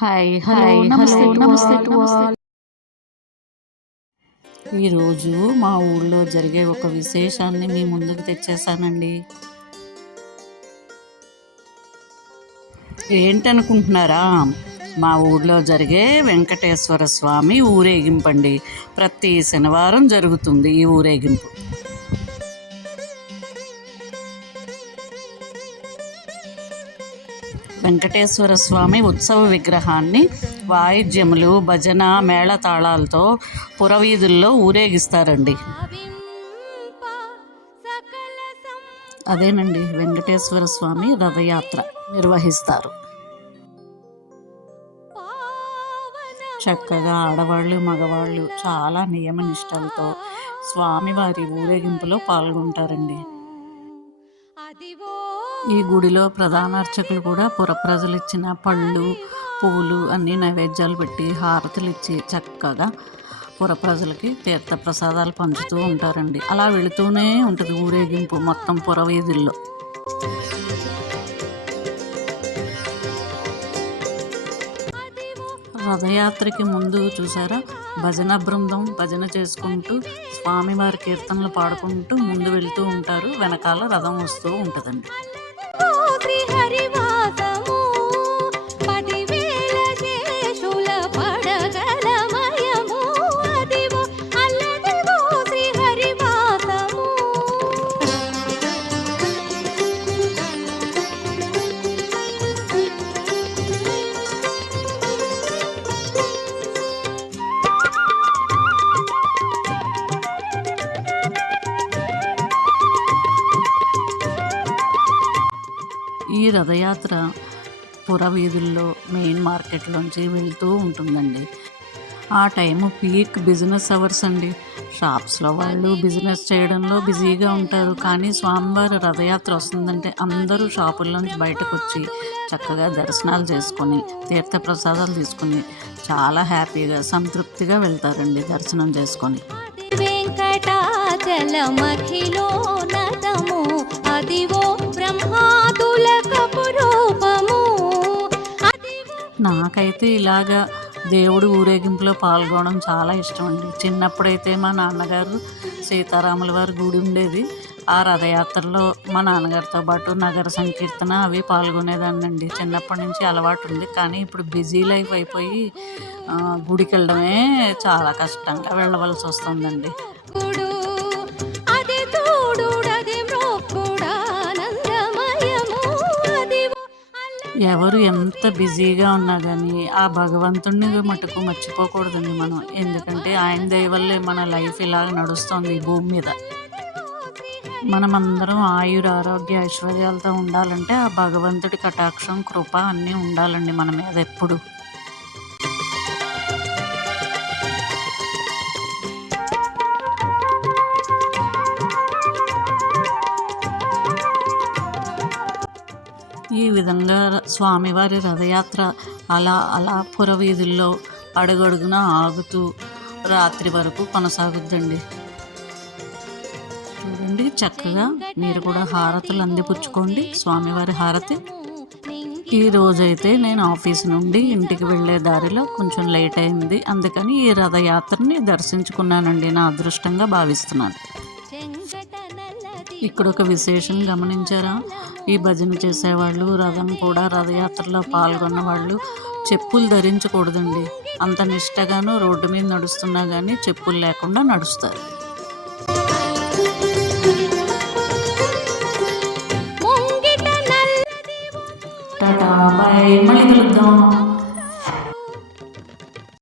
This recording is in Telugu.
హాయ్ హలో నమస్తే టు ఆల్. ఈరోజు మా ఊళ్ళో జరిగే ఒక విశేషాన్ని మీ ముందుకు తెచ్చేసానండి. ఏంటనుకుంటున్నారా? మా ఊళ్ళో జరిగే వెంకటేశ్వర స్వామి ఊరేగింపండి. ప్రతి శనివారం జరుగుతుంది ఈ ఊరేగింపు. వెంకటేశ్వర స్వామి ఉత్సవ విగ్రహాన్ని వాయిద్యములు, భజన, మేళతాళాలతో పురవీధుల్లో ఊరేగిస్తారండి. అదేనండి వెంకటేశ్వర స్వామి రథయాత్ర నిర్వహిస్తారు. చక్కగా ఆడవాళ్ళు, మగవాళ్ళు చాలా నియమనిష్టలతో స్వామివారి ఊరేగింపులో పాల్గొంటారండి. ఈ గుడిలో ప్రధాన అర్చకులు కూడా పుర ప్రజలు ఇచ్చిన పళ్ళు, పువ్వులు అన్నీ నైవేద్యాలు పెట్టి హారతులు ఇచ్చి చక్కగా పుర ప్రజలకి తీర్థ ప్రసాదాలు పంచుతూ ఉంటారండి. అలా వెళుతూనే ఉంటుంది ఊరేగింపు మొత్తం పురవీధుల్లో. రథయాత్రకి ముందు చూసారా, భజన బృందం భజన చేసుకుంటూ స్వామివారి కీర్తనలు పాడుకుంటూ ముందు వెళ్తూ ఉంటారు. వెనకాల రథం వస్తూ ఉంటుందండి. ఈ రథయాత్ర పురవీధుల్లో మెయిన్ మార్కెట్లోంచి వెళ్తూ ఉంటుందండి. ఆ టైము పీక్ బిజినెస్ అవర్స్ అండి. షాప్స్లో వాళ్ళు బిజినెస్ చేయడంలో బిజీగా ఉంటారు. కానీ స్వామివారి రథయాత్ర వస్తుందంటే అందరూ షాపుల్లోంచి బయటకు వచ్చి చక్కగా దర్శనాలు చేసుకొని తీర్థప్రసాదాలు తీసుకుని చాలా హ్యాపీగా సంతృప్తిగా వెళ్తారండి దర్శనం చేసుకొని. నాకైతే ఇలాగా దేవుడు ఊరేగింపులో పాల్గొనడం చాలా ఇష్టం అండి. చిన్నప్పుడైతే మా నాన్నగారు సీతారాముల వారి గుడి ఉండేది. ఆ రథయాత్రలో మా నాన్నగారితో పాటు నగర సంకీర్తన అవి పాల్గొనేదాన్నండి. చిన్నప్పటి నుంచి అలవాటు ఉంది. కానీ ఇప్పుడు బిజీ లైఫ్ అయిపోయి గుడికి వెళ్ళడమే చాలా కష్టంగా వెళ్ళవలసి వస్తుందండి. ఎవరు ఎంత బిజీగా ఉన్నా కానీ ఆ భగవంతుడిని మటుకు మర్చిపోకూడదండి మనం. ఎందుకంటే ఆయన దయ వల్లే మన లైఫ్ ఇలాగ నడుస్తుంది ఈ భూమి మీద. మనమందరం ఆయుర ఆరోగ్య ఐశ్వర్యాలతో ఉండాలంటే ఆ భగవంతుడి కటాక్షం, కృప అన్నీ ఉండాలండి మన మీద ఎప్పుడు. ఈ విధంగా స్వామివారి రథయాత్ర అలా పురవీధుల్లో అడుగడుగున ఆగుతూ రాత్రి వరకు కొనసాగుద్దండి. చూడండి చక్కగా మీరు కూడా హారతులు అందిపుచ్చుకోండి స్వామివారి హారతి. ఈ రోజైతే నేను ఆఫీస్ నుండి ఇంటికి వెళ్ళే దారిలో కొంచెం లేట్ అయింది. అందుకని ఈ రథయాత్రని దర్శించుకున్నానండి. నా అదృష్టంగా భావిస్తున్నాను. ఇక్కడ ఒక విశేషం గమనించారా? ఈ భజన చేసేవాళ్ళు, రథయాత్రలో పాల్గొన్న వాళ్ళు చెప్పులు ధరించకూడదండి. అంత నిష్టగాను రోడ్డు మీద నడుస్తున్నా కానీ చెప్పులు లేకుండా నడుస్తారు. టాటా, బై, మళ్ళీ కలుద్దాం.